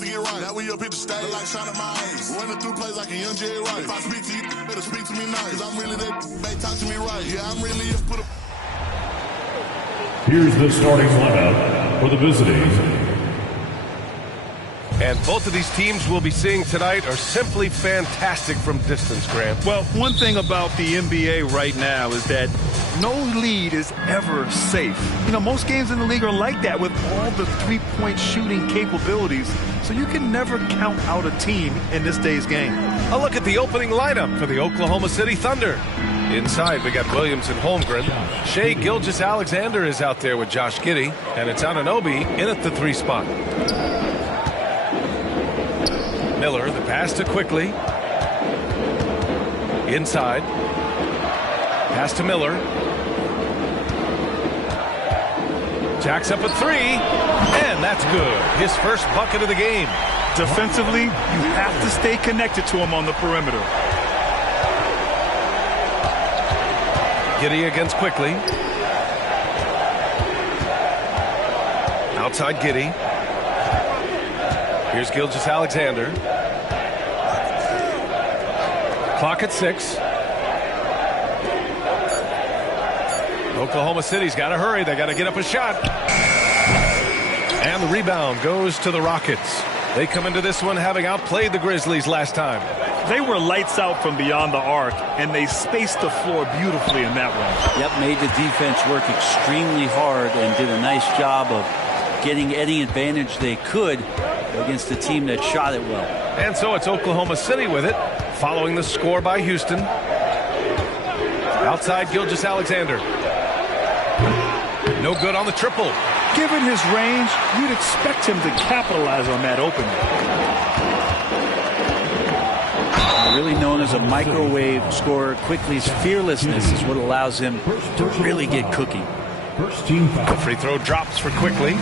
to get right. Now we up at the stage like shining my eyes. Running through plays like a young Jerry Rice. If I speak to you, better speak to me nice. Cause I'm really that, they talk to me right. Yeah, I'm really up for the... Here's the starting lineup for the visiting. And both of these teams we'll be seeing tonight are simply fantastic from distance, Grant. Well, one thing about the NBA right now is that no lead is ever safe. You know, most games in the league are like that with all the three-point shooting capabilities. So you can never count out a team in this day's game. A look at the opening lineup for the Oklahoma City Thunder. Inside, we got Williams and Holmgren. Shai Gilgeous-Alexander is out there with Josh Giddey. And it's Anunoby in at the 3 spot. Miller, the pass to Quickly. Inside. Pass to Miller. Jacks up a 3. And that's good. His first bucket of the game. Defensively, you have to stay connected to him on the perimeter. Giddey against Quickly. Outside Giddey. Here's Gilgeous-Alexander. Clock at 6. Oklahoma City's got to hurry. They got to get up a shot. And the rebound goes to the Rockets. They come into this one having outplayed the Grizzlies last time. They were lights out from beyond the arc, and they spaced the floor beautifully in that one. Yep, made the defense work extremely hard and did a nice job of getting any advantage they could against a team that shot it well. And so it's Oklahoma City with it, following the score by Houston. Outside Gilgeous-Alexander. No good on the triple. Given his range, you'd expect him to capitalize on that opening. Really known as a microwave scorer, Quickly's fearlessness is what allows him to really get cooking. The free throw drops for Quickly.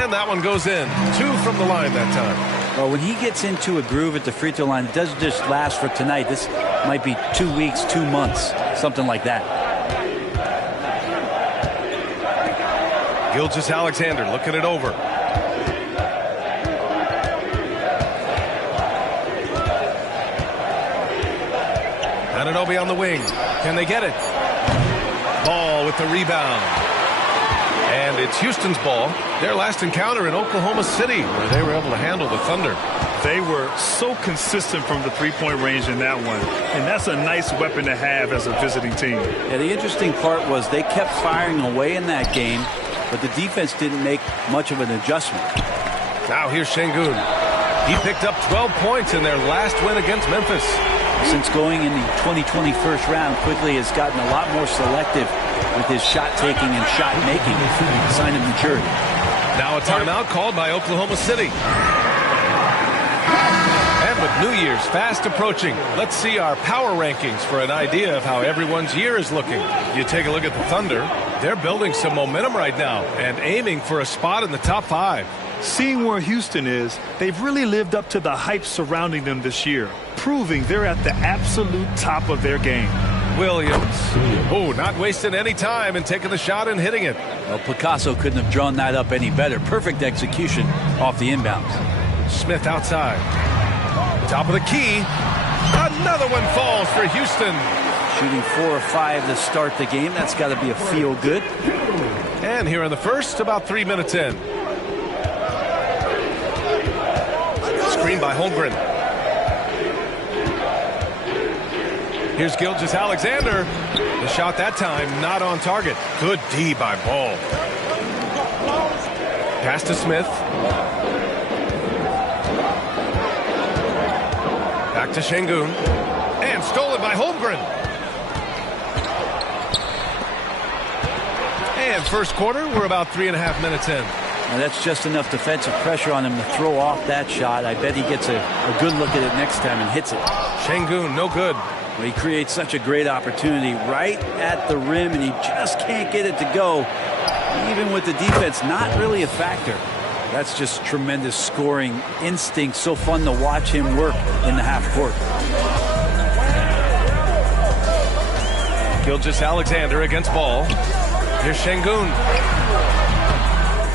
And that one goes in. 2 from the line that time. Well, when he gets into a groove at the free throw line, it doesn't just last for tonight. This might be 2 weeks, 2 months, something like that. Gilgeous-Alexander looking it over. Anunoby on the wing. Can they get it? Ball with the rebound. And it's Houston's ball. Their last encounter in Oklahoma City, where they were able to handle the Thunder. They were so consistent from the three-point range in that one. And that's a nice weapon to have as a visiting team. Yeah, the interesting part was they kept firing away in that game, but the defense didn't make much of an adjustment. Now here's Şengün. He picked up 12 points in their last win against Memphis. Since going in the 2020 first round, Quickly has gotten a lot more selective with his shot taking and shot making. A sign of maturity. Now a timeout called by Oklahoma City. And with New Year's fast approaching, let's see our power rankings for an idea of how everyone's year is looking. You take a look at the Thunder. They're building some momentum right now and aiming for a spot in the top 5. Seeing where Houston is, they've really lived up to the hype surrounding them this year, proving they're at the absolute top of their game. Williams. Oh, not wasting any time and taking the shot and hitting it. Well, Picasso couldn't have drawn that up any better. Perfect execution off the inbounds. Smith outside. Top of the key. Another one falls for Houston. Shooting 4 or 5 to start the game. That's got to be a feel good. And here in the first, about 3 minutes in. Screen by Holmgren. Here's Gilgeous-Alexander. The shot that time not on target. Good D by Ball. Pass to Smith. Back to Şengün. And stolen by Holmgren. And first quarter, we're about 3.5 minutes in. Now that's just enough defensive pressure on him to throw off that shot. I bet he gets a good look at it next time and hits it. Şengün, no good. Well, he creates such a great opportunity right at the rim, and he just can't get it to go. Even with the defense not really a factor. That's just tremendous scoring instinct. So fun to watch him work in the half court. Gilgeous-Alexander against Ball. Here's Şengün.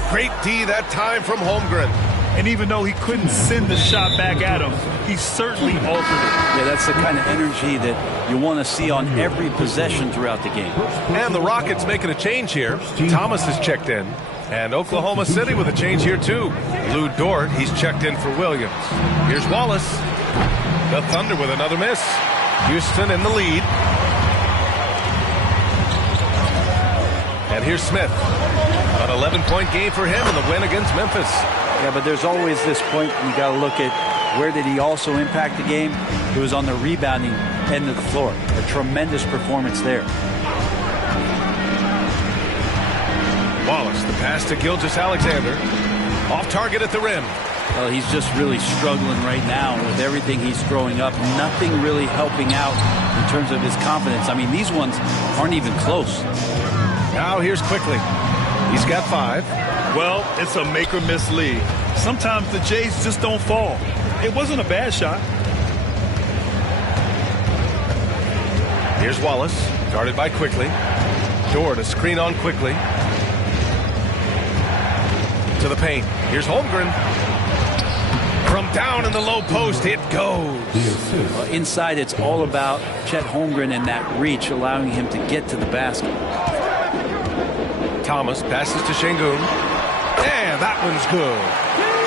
Great D that time from Holmgren. And even though he couldn't send the shot back at him, he certainly altered it. Yeah, that's the kind of energy that you want to see on every possession throughout the game. And the Rockets making a change here. Thomas has checked in. And Oklahoma City with a change here too. Lou Dort, he's checked in for Williams. Here's Wallace. The Thunder with another miss. Houston in the lead. And here's Smith. An 11-point game for him in the win against Memphis. Yeah, but there's always this point you got to look at where did he also impact the game? It was on the rebounding end of the floor. A tremendous performance there. Wallace, the pass to Gilgeous-Alexander. Off target at the rim. Well, he's just really struggling right now with everything he's throwing up. Nothing really helping out in terms of his confidence. I mean, these ones aren't even close. Now here's Quickly. He's got 5. Well, it's a make or miss league. Sometimes the Jays just don't fall. It wasn't a bad shot. Here's Wallace, guarded by Quickly. Dort a screen on Quickly. To the paint. Here's Holmgren. From down in the low post, it goes. Inside, it's all about Chet Holmgren and that reach, allowing him to get to the basket. Thomas passes to Şengün. And that one's good.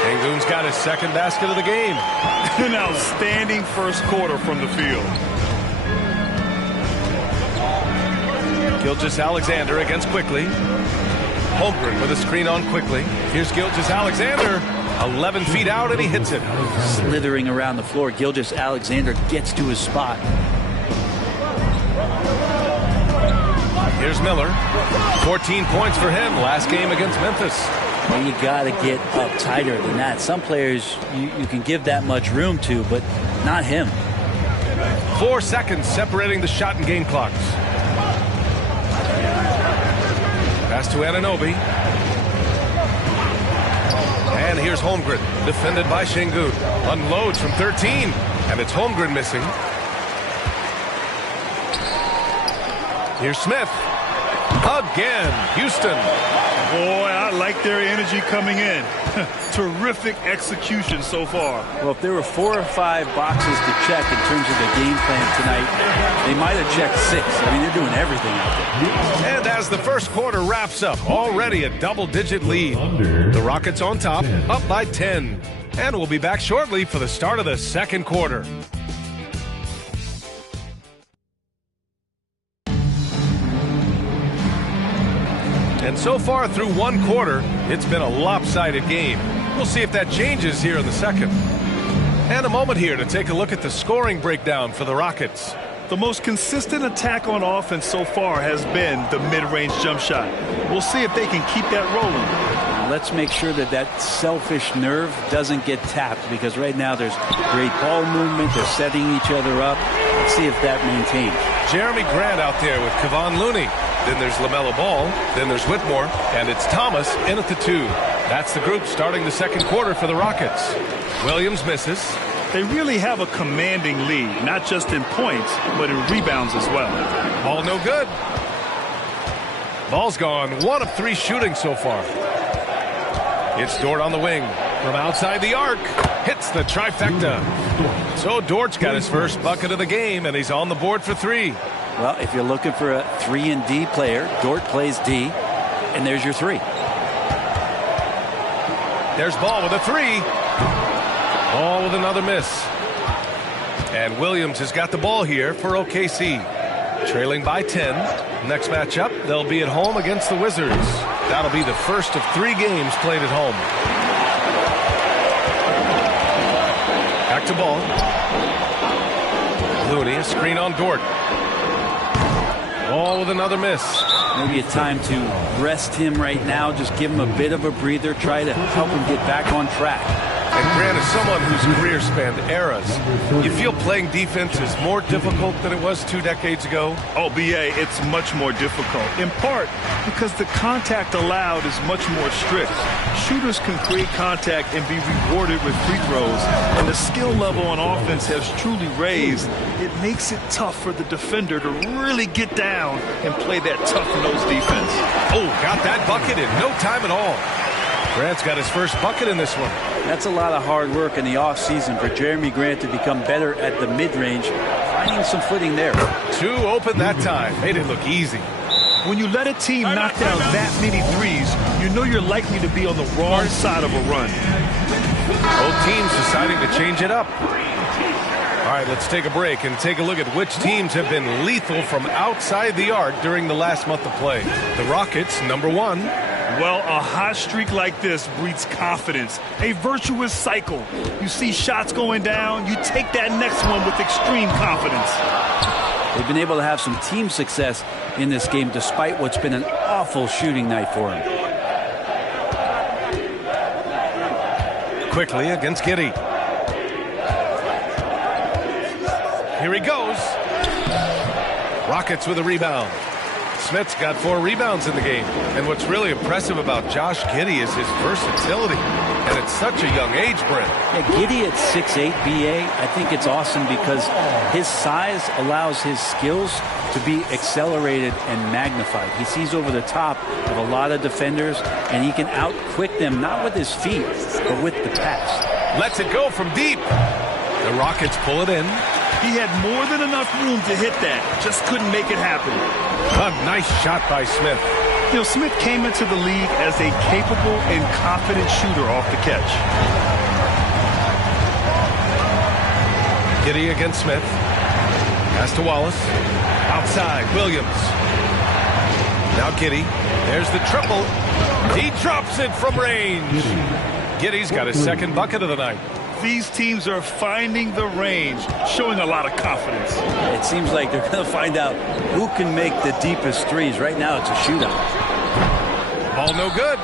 Şengün's got his second basket of the game. An outstanding first quarter from the field. Gilgeous-Alexander against Quickly. Holmgren with a screen on Quickly. Here's Gilgeous-Alexander. 11 feet out, and he hits it. Slithering around the floor, Gilgeous-Alexander gets to his spot. Here's Miller. 14 points for him last game against Memphis. Well, you got to get up tighter than that. Some players you can give that much room to, but not him. 4 seconds separating the shot and game clocks. Pass to Anunoby. And here's Holmgren, defended by Şengün. Unloads from 13, and it's Holmgren missing. Here's Smith. Again, Houston. Boy, I like their energy coming in. Terrific execution so far. Well, if there were 4 or 5 boxes to check in terms of the game plan tonight, they might have checked 6. I mean, they're doing everything out there. And as the first quarter wraps up, already a double-digit lead. The Rockets on top, up by 10. And we'll be back shortly for the start of the second quarter. And so far through one quarter, it's been a lopsided game. We'll see if that changes here in the second. And a moment here to take a look at the scoring breakdown for the Rockets. The most consistent attack on offense so far has been the mid-range jump shot. We'll see if they can keep that rolling. Let's make sure that that selfish nerve doesn't get tapped, because right now there's great ball movement. They're setting each other up. Let's see if that maintains. Jeremy Grant out there with Kevon Looney. Then there's LaMelo Ball. Then there's Whitmore. And it's Thomas in at the 2. That's the group starting the second quarter for the Rockets. Williams misses. They really have a commanding lead, not just in points, but in rebounds as well. Ball no good. Ball's gone. 1 of 3 shooting so far. It's Dort on the wing. From outside the arc. Hits the trifecta. So Dort's got his first bucket of the game, and he's on the board for 3. Well, if you're looking for a 3 and D player, Dort plays D, and there's your 3. There's Ball with a 3. Ball with another miss. And Williams has got the ball here for OKC. Trailing by 10. Next matchup, they'll be at home against the Wizards. That'll be the first of 3 games played at home. Back to Ball. Looney, a screen on Dort. Ball with another miss. Maybe a time to rest him right now. Just give him a bit of a breather. Try to help him get back on track. And Grant, as someone whose career spanned eras, you feel playing defense is more difficult than it was 2 decades ago? Oh, B.A., it's much more difficult, in part because the contact allowed is much more strict. Shooters can create contact and be rewarded with free throws, and the skill level on offense has truly raised. It makes it tough for the defender to really get down and play that tough-nosed defense. Oh, got that bucket in no time at all. Grant's got his first bucket in this one. That's a lot of hard work in the offseason for Jeremy Grant to become better at the mid-range, finding some footing there. 2 open that time. Made it look easy. When you let a team knock down that many threes, you know you're likely to be on the wrong side of a run. Both teams deciding to change it up. All right, let's take a break and take a look at which teams have been lethal from outside the arc during the last month of play. The Rockets, number 1. Well, a hot streak like this breeds confidence, a virtuous cycle. You see shots going down, you take that next one with extreme confidence. They've been able to have some team success in this game despite what's been an awful shooting night for them. Quickly against Giddey. Here he goes. Rockets with a rebound. Smith's got 4 rebounds in the game. And what's really impressive about Josh Giddey is his versatility. And at such a young age, Brent. Yeah, Giddey at 6'8", BA, I think it's awesome because his size allows his skills to be accelerated and magnified. He sees over the top of a lot of defenders, and he can out-quick them, not with his feet, but with the pass. Lets it go from deep. The Rockets pull it in. He had more than enough room to hit that, just couldn't make it happen. A nice shot by Smith. You know, Smith came into the league as a capable and confident shooter off the catch. Giddey against Smith. Pass to Wallace. Outside, Williams. Now Giddey. There's the triple. He drops it from range. Giddey's got his second bucket of the night. These teams are finding the range, showing a lot of confidence. It seems like they're going to find out who can make the deepest threes. Right now, it's a shootout. Ball no good.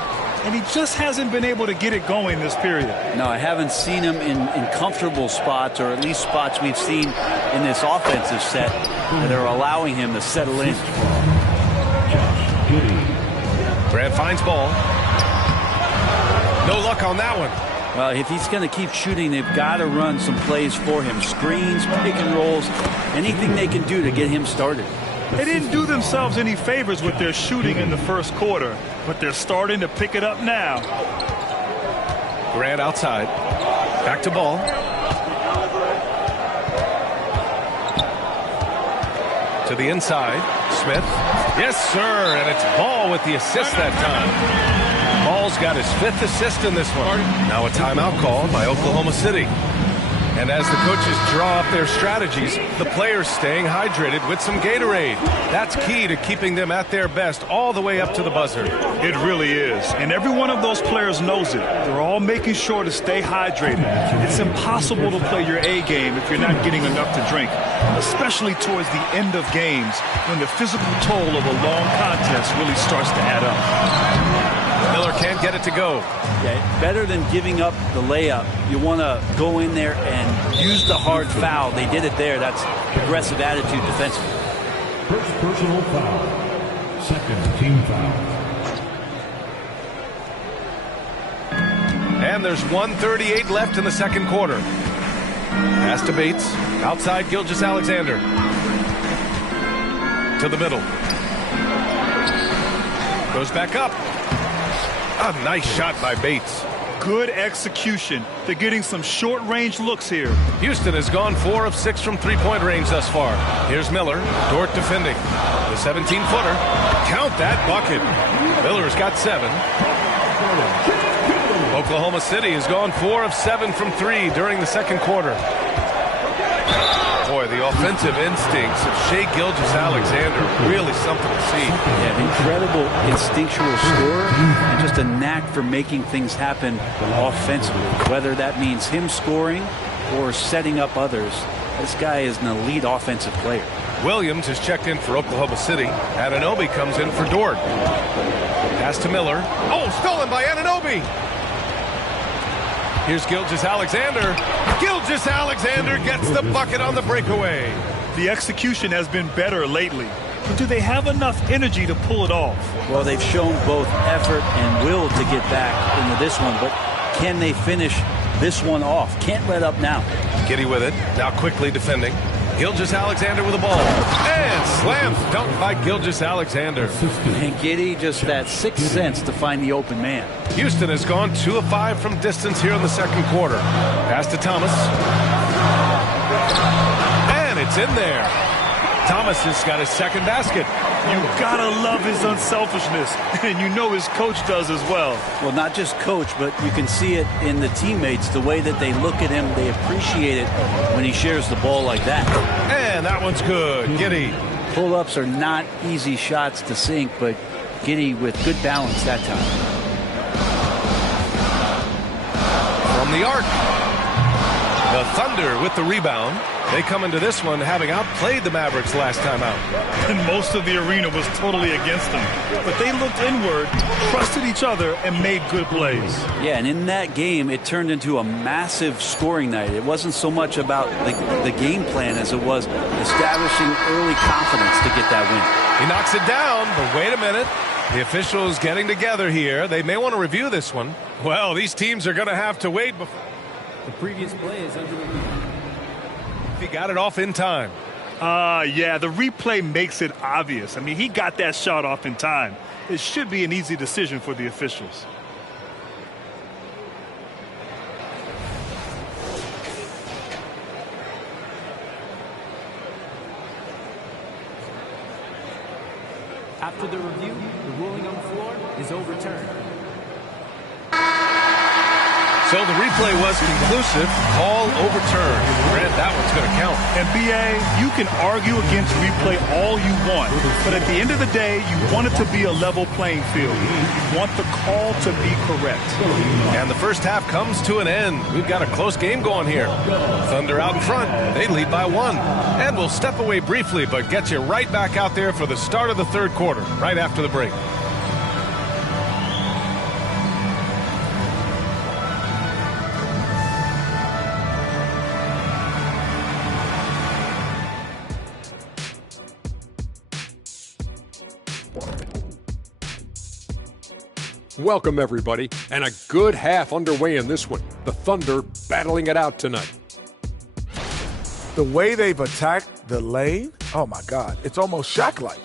And he just hasn't been able to get it going this period. No, I haven't seen him in comfortable spots, or at least spots we've seen in this offensive set that are allowing him to settle in. Grant finds ball. No luck on that one. Well, if he's going to keep shooting, they've got to run some plays for him. Screens, pick and rolls, anything they can do to get him started. They didn't do themselves any favors with their shooting in the first quarter, but they're starting to pick it up now. Grant outside. Back to ball. To the inside. Smith. Yes, sir. And it's Ball with the assist that time. Ball's got his 5th assist in this one. Now a timeout called by Oklahoma City. And as the coaches draw up their strategies, the players staying hydrated with some Gatorade. That's key to keeping them at their best all the way up to the buzzer. It really is. And every one of those players knows it. They're all making sure to stay hydrated. It's impossible to play your A game if you're not getting enough to drink, especially towards the end of games when the physical toll of a long contest really starts to add up. Miller can't get it to go. Yeah, better than giving up the layup. You want to go in there and use the hard foul. They did it there. That's aggressive attitude defensively. First personal foul. Second team foul. And there's 1:38 left in the second quarter. Pass to Bates. Outside Gilgeous-Alexander. To the middle. Goes back up. A nice shot by Bates. Good execution. They're getting some short-range looks here. Houston has gone 4 of 6 from three-point range thus far. Here's Miller. Dort defending. The 17-footer. Count that bucket. Miller's got 7. Oklahoma City has gone 4 of 7 from 3 during the second quarter. Boy, the offensive instincts of Shai Gilgeous-Alexander, really something to see. Yeah, incredible instinctual scorer and just a knack for making things happen offensively. Whether that means him scoring or setting up others, this guy is an elite offensive player. Williams has checked in for Oklahoma City. Anunoby comes in for Dort. Pass to Miller. Oh, stolen by Anunoby. Here's Gilgeous-Alexander. Gilgeous-Alexander gets the bucket on the breakaway. The execution has been better lately, but do they have enough energy to pull it off? Well, they've shown both effort and will to get back into this one, but can they finish this one off? Can't let up now. Giddey with it. Now quickly defending. Gilgeous-Alexander with the ball. And slam dunk by Gilgeous-Alexander. And Giddey just that sixth sense to find the open man. Houston has gone 2 of 5 from distance here in the second quarter. Pass to Thomas. And it's in there. Thomas has got his second basket. You gotta love his unselfishness, and you know his coach does as well. Well, not just coach, but you can see it in the teammates, the way that they look at him. They appreciate it when he shares the ball like that. And that one's good. Giddey. Pull-ups are not easy shots to sink, but Giddey with good balance that time. From the arc. The Thunder with the rebound. They come into this one having outplayed the Mavericks last time out. And most of the arena was totally against them. But they looked inward, trusted each other, and made good plays. Yeah, and in that game, it turned into a massive scoring night. It wasn't so much about the game plan as it was establishing early confidence to get that win. He knocks it down, but wait a minute. The officials getting together here. They may want to review this one. Well, these teams are going to have to wait before. The previous play is under review. He got it off in time. Yeah, the replay makes it obvious. I mean, he got that shot off in time. It should be an easy decision for the officials. After the review, the ruling on the floor is overturned. So the replay was conclusive. Call overturned. Grant, that one's going to count. And BA, you can argue against replay all you want, but at the end of the day, you want it to be a level playing field. You want the call to be correct. And the first half comes to an end. We've got a close game going here. Thunder out in front. They lead by 1. And we'll step away briefly, but get you right back out there for the start of the third quarter, right after the break. Welcome, everybody, and a good half underway in this one. The Thunder battling it out tonight. The way they've attacked the lane, oh my God, it's almost Shaq-like.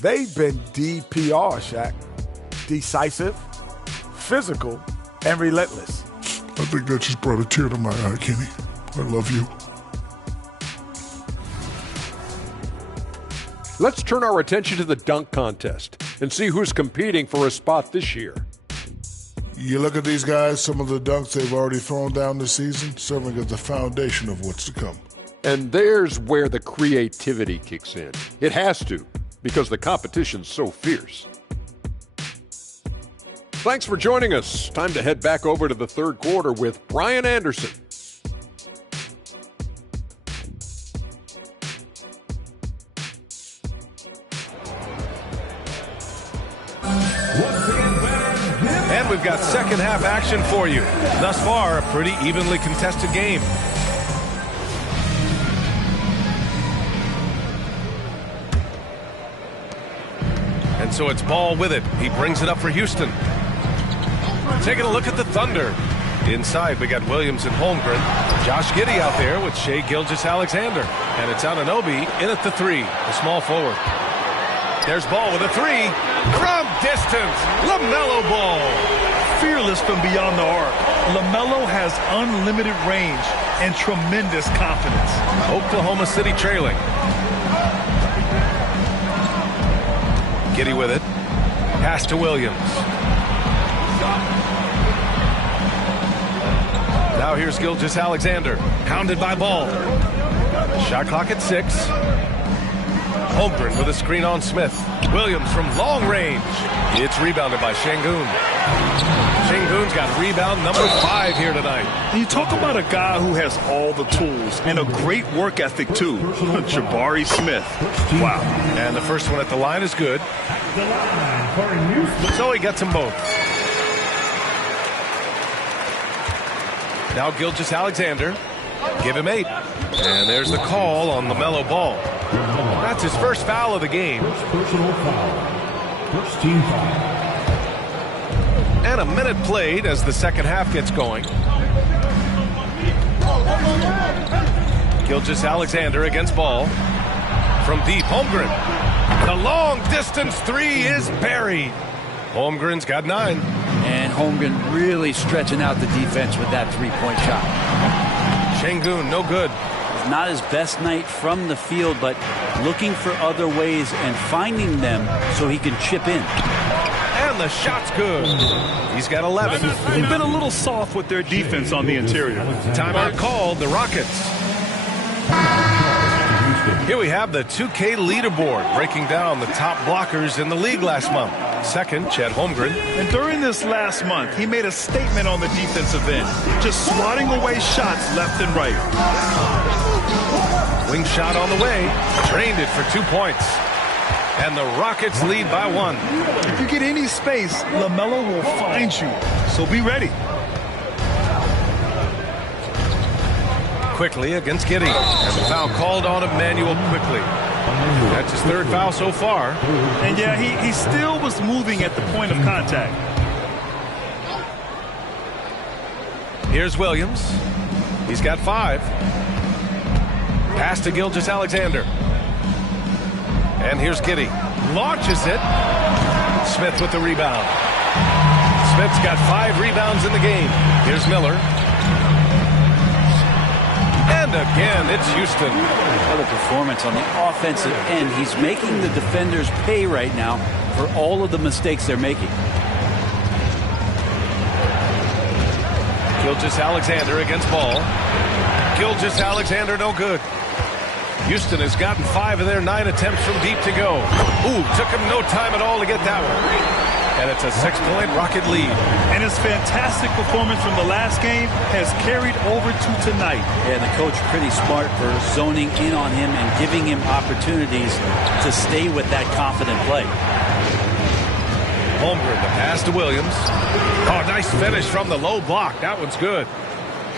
They've been DPR, Shaq. Decisive, physical, and relentless. I think that just brought a tear to my eye, Kenny. I love you. Let's turn our attention to the dunk contest and see who's competing for a spot this year. You look at these guys, some of the dunks they've already thrown down this season, serving as the foundation of what's to come. And there's where the creativity kicks in. It has to, because the competition's so fierce. Thanks for joining us. Time to head back over to the third quarter with Brian Anderson. And we've got second half action for you. Thus far, a pretty evenly contested game. And so it's Ball with it. He brings it up for Houston. Taking a look at the Thunder. Inside, we got Williams and Holmgren. Josh Giddey out there with Shai Gilgeous-Alexander. And it's Anunoby in at the 3, the small forward. There's Ball with a 3 from distance. LaMelo Ball. Fearless from beyond the arc. LaMelo has unlimited range and tremendous confidence. Oklahoma City trailing. Giddey with it. Pass to Williams. Now here's Gilgeous-Alexander. Pounded by Ball. Shot clock at 6. Holmgren with a screen on Smith. Williams from long range. It's rebounded by Şengün. Şengün's got rebound number 5 here tonight. And you talk about a guy who has all the tools and a great work ethic too. Jabari Smith. Wow. And the first one at the line is good. So he gets them both. Now Gilgeous-Alexander. Give him 8. And there's the call on LaMelo Ball. That's his first foul of the game. First personal foul. First team foul. And a minute played as the second half gets going. Gilgeous-Alexander against ball. From deep, Holmgren. The long distance three is buried. Holmgren's got 9. And Holmgren really stretching out the defense with that three-point shot. Şengün, no good. Not his best night from the field, but looking for other ways and finding them so he can chip in. And the shot's good. He's got 11. They've been a little soft with their defense on the interior. Timeout called, the Rockets. Here we have the 2K leaderboard breaking down the top blockers in the league last month. Second, Chet Holmgren. And during this last month, he made a statement on the defensive end, just swatting away shots left and right. Wing shot on the way, drained it for 2 points. And the Rockets lead by 1. If you get any space, LaMelo will find you, so be ready. Quickly against Giddey. And the foul called on Emmanuel Quickly. That's his 3rd foul so far. And yeah, he still was moving at the point of contact. Here's Williams. He's got 5. Pass to Gilgeous-Alexander. And here's Giddey. Launches it. Smith with the rebound. Smith's got 5 rebounds in the game. Here's Miller. And again, it's Houston. Another performance on the offensive end. He's making the defenders pay right now for all of the mistakes they're making. Gilgeous-Alexander against ball. Gilgeous-Alexander no good. Houston has gotten 5 of their 9 attempts from deep to go. Ooh, took him no time at all to get that one. And it's a 6-point Rocket lead. And his fantastic performance from the last game has carried over to tonight. Yeah, the coach pretty smart for zoning in on him and giving him opportunities to stay with that confident play. Holmgren, the pass to Williams. Oh, nice finish from the low block. That one's good.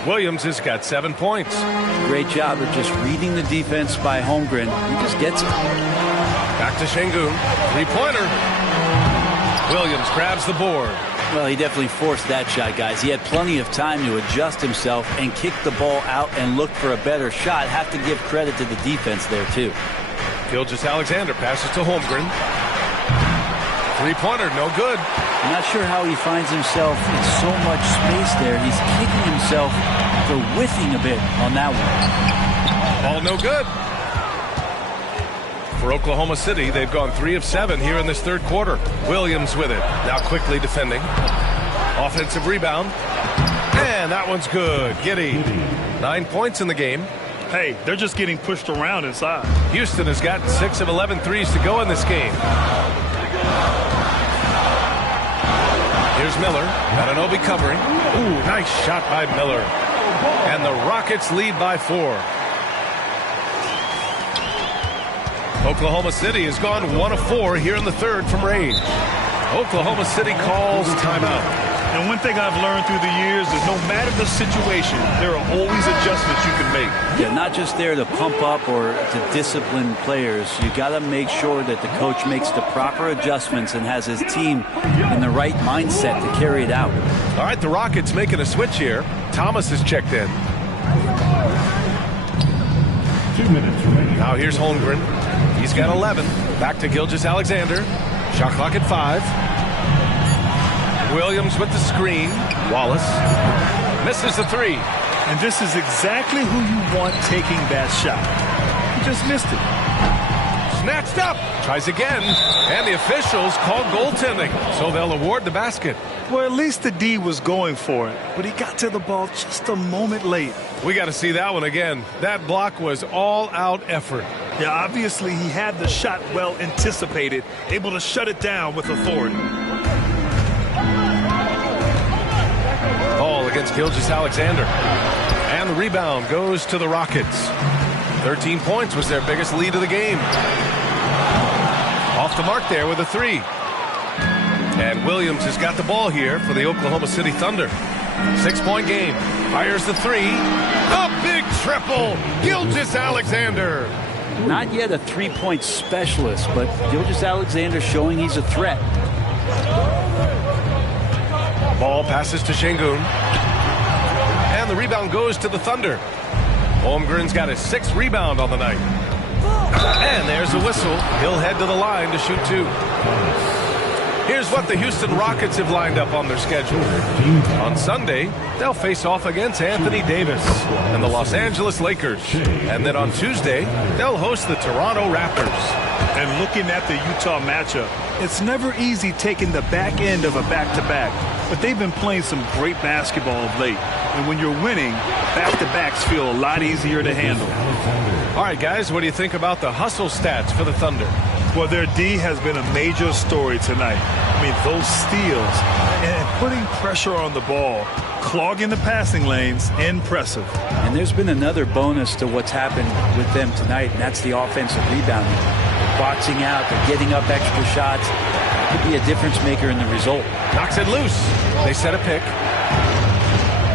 Williams has got 7 points. Great job of just reading the defense by Holmgren. He just gets it. Back to Şengün. 3-pointer. Williams grabs the board. Well, he definitely forced that shot, guys. He had plenty of time to adjust himself and kick the ball out and look for a better shot. Have to give credit to the defense there, too. Gilgeous-Alexander passes to Holmgren. 3-pointer, no good. I'm not sure how he finds himself in so much space there. He's kicking himself for whiffing a bit on that one. Ball no good. For Oklahoma City, they've gone 3 of 7 here in this 3rd quarter. Williams with it. Now quickly defending. Offensive rebound. And that one's good. Giddey. 9 points in the game. Hey, they're just getting pushed around inside. Houston has gotten 6 of 11 threes to go in this game. Here's Miller. Anunoby covering. Ooh, nice shot by Miller. And the Rockets lead by 4. Oklahoma City has gone 1 of 4 here in the 3rd from range. Oklahoma City calls timeout. And one thing I've learned through the years is no matter the situation, there are always adjustments you can make. Yeah, not just there to pump up or to discipline players. You got to make sure that the coach makes the proper adjustments and has his team in the right mindset to carry it out. All right, the Rockets making a switch here. Thomas is checked in. 2 minutes remaining. Now here's Holmgren. He's got 11. Back to Gilgeous-Alexander. Shot clock at 5. Williams with the screen. Wallace misses the 3. And this is exactly who you want taking that shot. He just missed it. Snatched up. Tries again. And the officials call goaltending. So they'll award the basket. Well, at least the D was going for it. But he got to the ball just a moment late. We got to see that one again. That block was all-out effort. Yeah, obviously he had the shot well anticipated, able to shut it down with authority. Ball against Gilgeous-Alexander. And the rebound goes to the Rockets. 13 points was their biggest lead of the game. Off the mark there with a 3. And Williams has got the ball here for the Oklahoma City Thunder. 6-point game. Fires the 3. A big triple. Gilgeous-Alexander. Not yet a three-point specialist, but Gilgeous-Alexander showing he's a threat. Ball passes to Şengün. And the rebound goes to the Thunder. Holmgren's got his 6th rebound on the night. And there's a whistle. He'll head to the line to shoot 2. Here's what the Houston Rockets have lined up on their schedule. On Sunday, they'll face off against Anthony Davis and the Los Angeles Lakers. And then on Tuesday, they'll host the Toronto Raptors. And looking at the Utah matchup, it's never easy taking the back end of a back-to-back. But they've been playing some great basketball of late. And when you're winning, back-to-backs feel a lot easier to handle. All right, guys, what do you think about the hustle stats for the Thunder? Well, their D has been a major story tonight. I mean, those steals and putting pressure on the ball, clogging the passing lanes, impressive. And there's been another bonus to what's happened with them tonight, and that's the offensive rebounding. They're boxing out, they're getting up extra shots. It could be a difference maker in the result. Knocks it loose. They set a pick.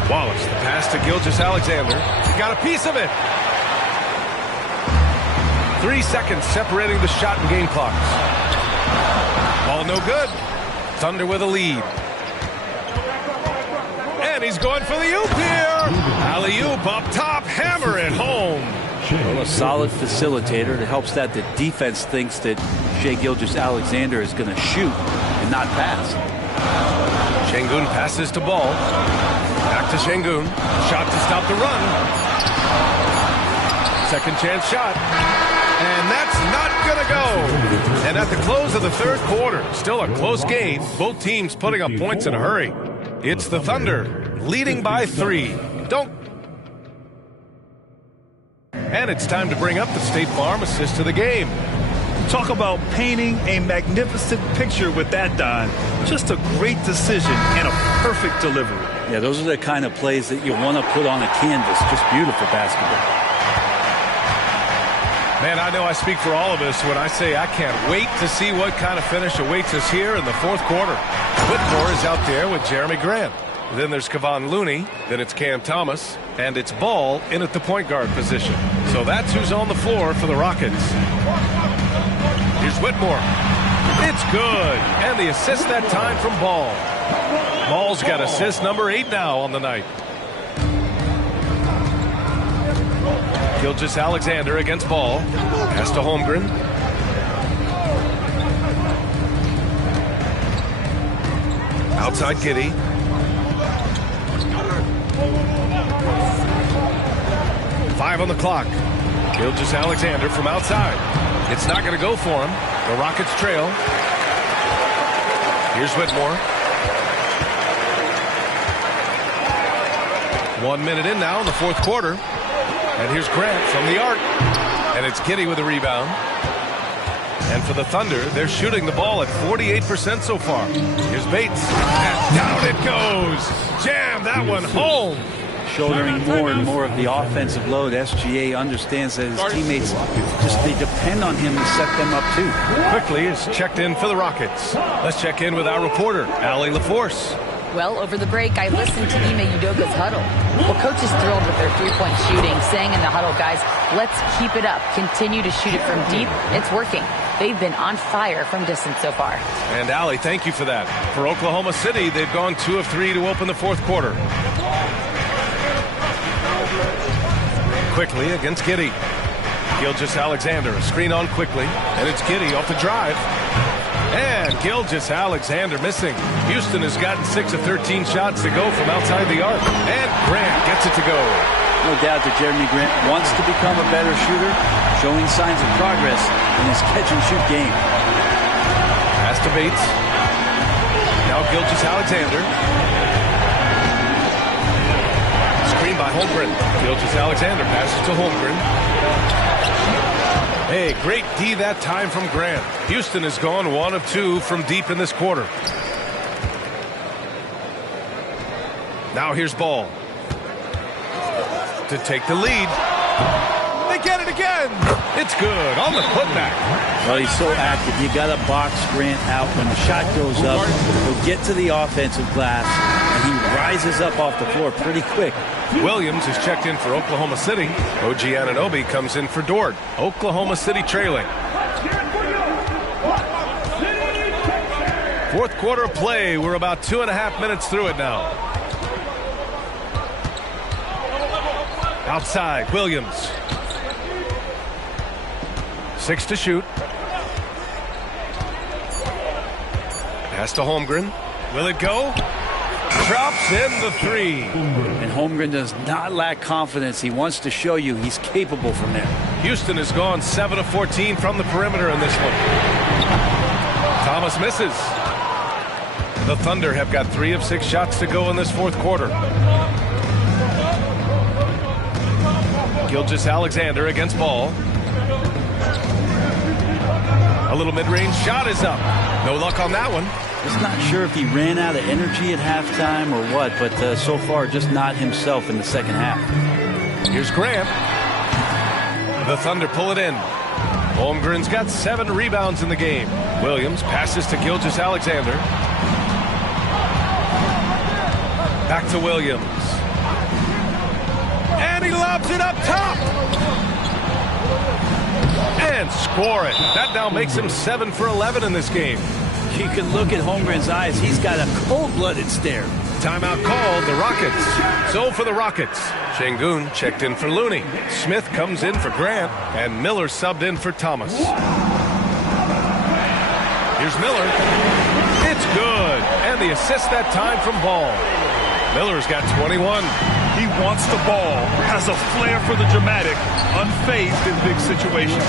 Wallace, the pass to Gilgeous-Alexander. He got a piece of it. 3 seconds separating the shot and game clocks. Ball no good. Thunder with a lead. And he's going for the oop here. Alley-oop up top. Hammer it home. Well, a solid facilitator. It helps that the defense thinks that Shai Gilgeous-Alexander is going to shoot and not pass. Şengün passes to Ball. Back to Şengün. Shot to stop the run. Second chance shot. And that's not going to go. And at the close of the 3rd quarter, still a close game. Both teams putting up points in a hurry. It's the Thunder leading by 3. And it's time to bring up the State Farm assist of the game. Talk about painting a magnificent picture with that, Don. Just a great decision and a perfect delivery. Yeah, those are the kind of plays that you want to put on a canvas. Just beautiful basketball. Man, I know I speak for all of us when I say I can't wait to see what kind of finish awaits us here in the 4th quarter. Whitmore is out there with Jeremy Grant. Then there's Kevon Looney. Then it's Cam Thomas. And it's Ball in at the point guard position. So that's who's on the floor for the Rockets. Here's Whitmore. It's good. And the assist that time from Ball. Ball's got assist number 8 now on the night. Gilgeous-Alexander against Ball. Pass to Holmgren. Outside Giddey. Five on the clock. Gilgeous-Alexander from outside. It's not going to go for him. The Rockets trail. Here's Whitmore. 1 minute in now in the 4th quarter. And here's Grant from the arc. And it's Giddey with a rebound. And for the Thunder, they're shooting the ball at 48% so far. Here's Bates. And down it goes. Jam that one home. Shouldering more and more of the offensive load. SGA understands that his teammates they depend on him to set them up too. Quickly is checked in for the Rockets. Let's check in with our reporter, Allie LaForce. Well, over the break, I listened to Ime Udoka's huddle. Well, coach is thrilled with their three-point shooting, saying in the huddle, guys, let's keep it up. Continue to shoot it from deep. It's working. They've been on fire from distance so far. And Allie, thank you for that. For Oklahoma City, they've gone 2 of 3 to open the 4th quarter. Quickly against Giddey. Gilgeous-Alexander, a screen on quickly. And it's Giddey off the drive. And Gilgeous-Alexander missing. Houston has gotten 6 of 13 shots to go from outside the arc. And Grant gets it to go. No doubt that Jeremy Grant wants to become a better shooter, showing signs of progress in his catch-and-shoot game. Pass to Bates. Now Gilgeous-Alexander. Screen by Holmgren. Gilgeous-Alexander passes to Holmgren. Hey, great D that time from Grant. Houston has gone 1 of 2 from deep in this quarter. Now here's Ball to take the lead. They get it again. It's good on the putback. Well, he's so active. You got to box Grant out. When the shot goes up, he'll get to the offensive glass, and he rises up off the floor pretty quick. Williams is checked in for Oklahoma City. OG Anunoby comes in for Dort. Oklahoma City trailing. 4th quarter of play. We're about 2.5 minutes through it now. Outside, Williams. 6 to shoot. Pass to Holmgren. Will it go? Drops in the 3. And Holmgren does not lack confidence. He wants to show you he's capable from there. Houston has gone 7 of 14 from the perimeter in this one. Thomas misses. The Thunder have got 3 of 6 shots to go in this fourth quarter. Gilgeous-Alexander against Ball. A little mid-range shot is up. No luck on that one. Just not sure if he ran out of energy at halftime or what, but so far just not himself in the second half. Here's Grant. The Thunder pull it in. Holmgren's got 7 rebounds in the game. Williams passes to Gilgeous-Alexander. Back to Williams. And he lobs it up top. And score it. That now makes him 7 for 11 in this game. You can look at Holmgren's eyes. He's got a cold-blooded stare. Timeout called, the Rockets. So for the Rockets, Şengün checked in for Looney. Smith comes in for Grant, and Miller subbed in for Thomas. Here's Miller. It's good. And the assist that time from Ball. Miller's got 21. He wants the ball, has a flair for the dramatic, unfazed in big situations.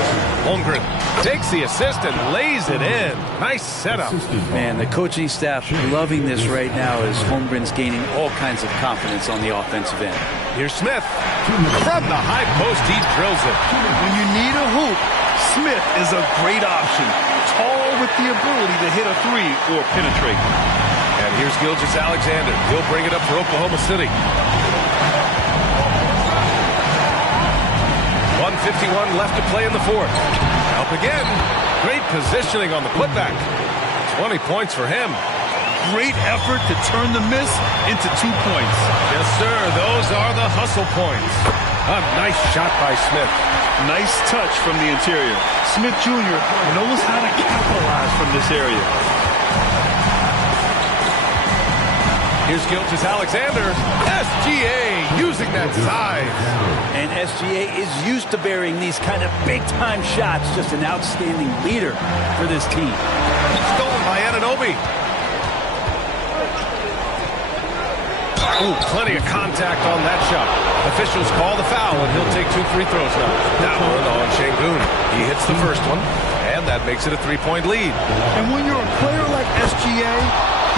Holmgren takes the assist and lays it in. Nice setup. Man, the coaching staff loving this right now as Holmgren's gaining all kinds of confidence on the offensive end. Here's Smith. From the high post, he drills it. When you need a hoop, Smith is a great option. Tall with the ability to hit a 3 or penetrate. And here's Gilgeous-Alexander. He'll bring it up for Oklahoma City. 1:51 left to play in the fourth. Help again. Great positioning on the putback. 20 points for him. Great effort to turn the miss into 2 points. Yes, sir. Those are the hustle points. A nice shot by Smith. Nice touch from the interior. Smith Jr. knows how to capitalize from this area. Here's Gilgeous-Alexander. SGA using that size. And SGA is used to burying these kind of big-time shots. Just an outstanding leader for this team. Stolen by Anunoby. Ooh, plenty of contact on that shot. Officials call the foul, and he'll take 2 free throws now. That one on Şengün. He hits the first one, and that makes it a 3-point lead. And when you're a player like SGA,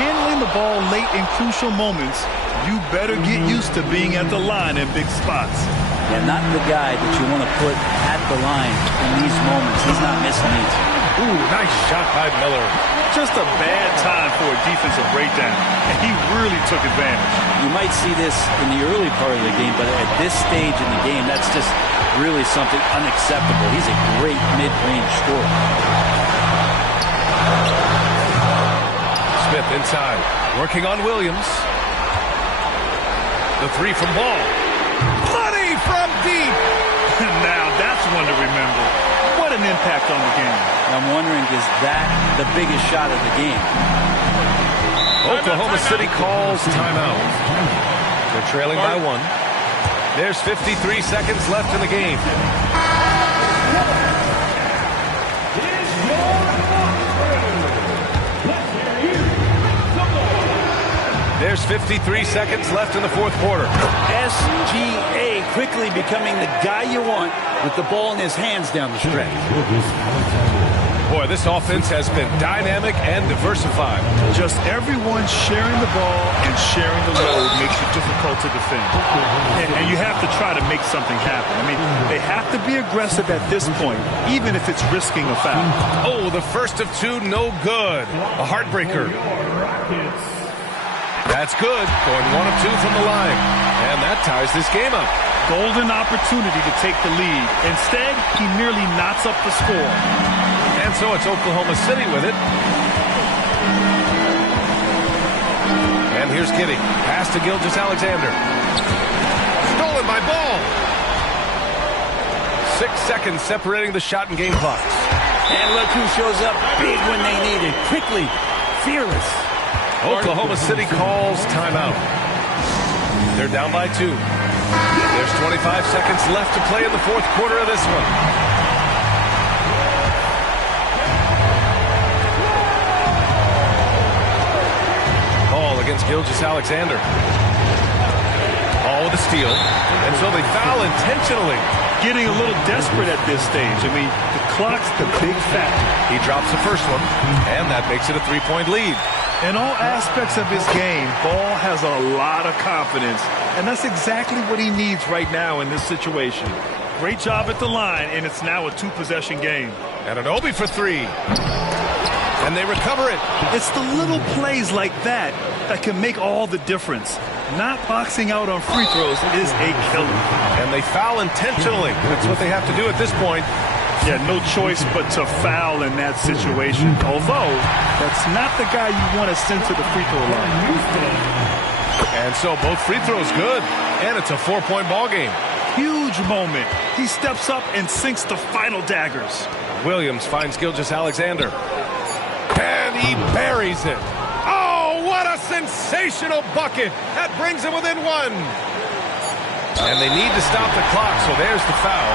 handling the ball late in crucial moments, you better get used to being at the line in big spots. Yeah, not the guy that you want to put at the line in these moments. He's not missing these. Ooh, nice shot by Miller. Just a bad time for a defensive breakdown, and he really took advantage. You might see this in the early part of the game, but at this stage in the game, that's just really something unacceptable. He's a great mid-range scorer. Smith inside, working on Williams. The 3 from Ball. Money from deep. Now that's one to remember. What an impact on the game. I'm wondering, is that the biggest shot of the game? Oklahoma City calls timeout. They're trailing by 1. There's 53 seconds left in the game. There's 53 seconds left in the fourth quarter. SGA quickly becoming the guy you want with the ball in his hands down the stretch. Boy, this offense has been dynamic and diversified. Just everyone sharing the ball and sharing the load makes it difficult to defend. And you have to try to make something happen. I mean, they have to be aggressive at this point, even if it's risking a foul. Oh, the first of 2, no good. A heartbreaker. That's good. Going 1 of 2 from the line. And that ties this game up. Golden opportunity to take the lead. Instead, he merely knots up the score. And so it's Oklahoma City with it. And here's Giddey. Pass to Gilgeous-Alexander. Stolen by Ball. 6 seconds separating the shot and game clocks. And look who shows up big when they need it. Quickly. Fearless. Oklahoma City calls timeout. They're down by 2. There's 25 seconds left to play in the fourth quarter of this one. Ball against Gilgeous-Alexander. Ball with a steal. And so they foul intentionally. Getting a little desperate at this stage. I mean, the clock's the big factor. He drops the first one, and that makes it a 3-point lead. In all aspects of his game, Ball has a lot of confidence, and that's exactly what he needs right now in this situation. Great job at the line, and it's now a two-possession game. Anunoby for three. And they recover it. It's the little plays like that that can make all the difference. Not boxing out on free throws is a killer. And they foul intentionally. That's what they have to do at this point. Yeah, no choice but to foul in that situation. Although, that's not the guy you want to send to the free throw line. And so both free throws good. And it's a 4-point ball game. Huge moment. He steps up and sinks the final daggers. Williams finds Gilgeous-Alexander. And he buries it. Oh, what a sensational bucket. That brings him within one. And they need to stop the clock, so there's the foul.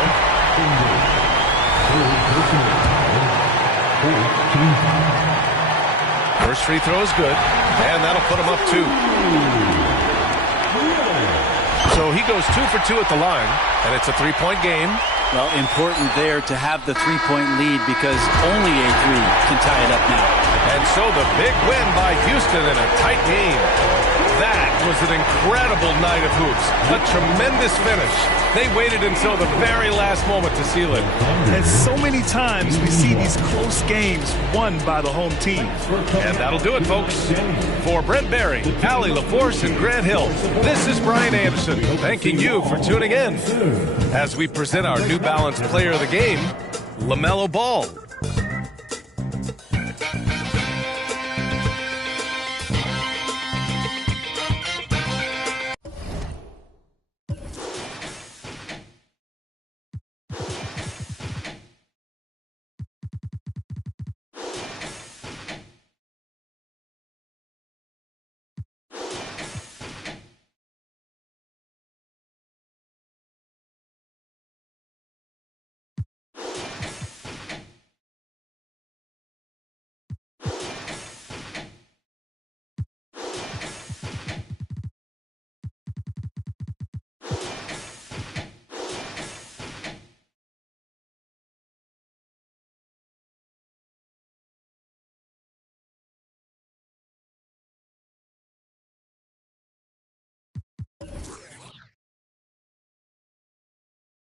First free throw is good, and that'll put him up 2. So he goes 2 for 2 at the line, and it's a 3-point game. Well, important there to have the 3-point lead because only a 3 can tie it up now. And so the big win by Houston in a tight game. That was an incredible night of hoops. A tremendous finish. They waited until the very last moment to seal it. And so many times we see these close games won by the home team. And that'll do it, folks. For Brent Barry, Allie LaForce, and Grant Hill, this is Brian Anderson thanking you for tuning in as we present our New Balance Player of the Game, LaMelo Ball.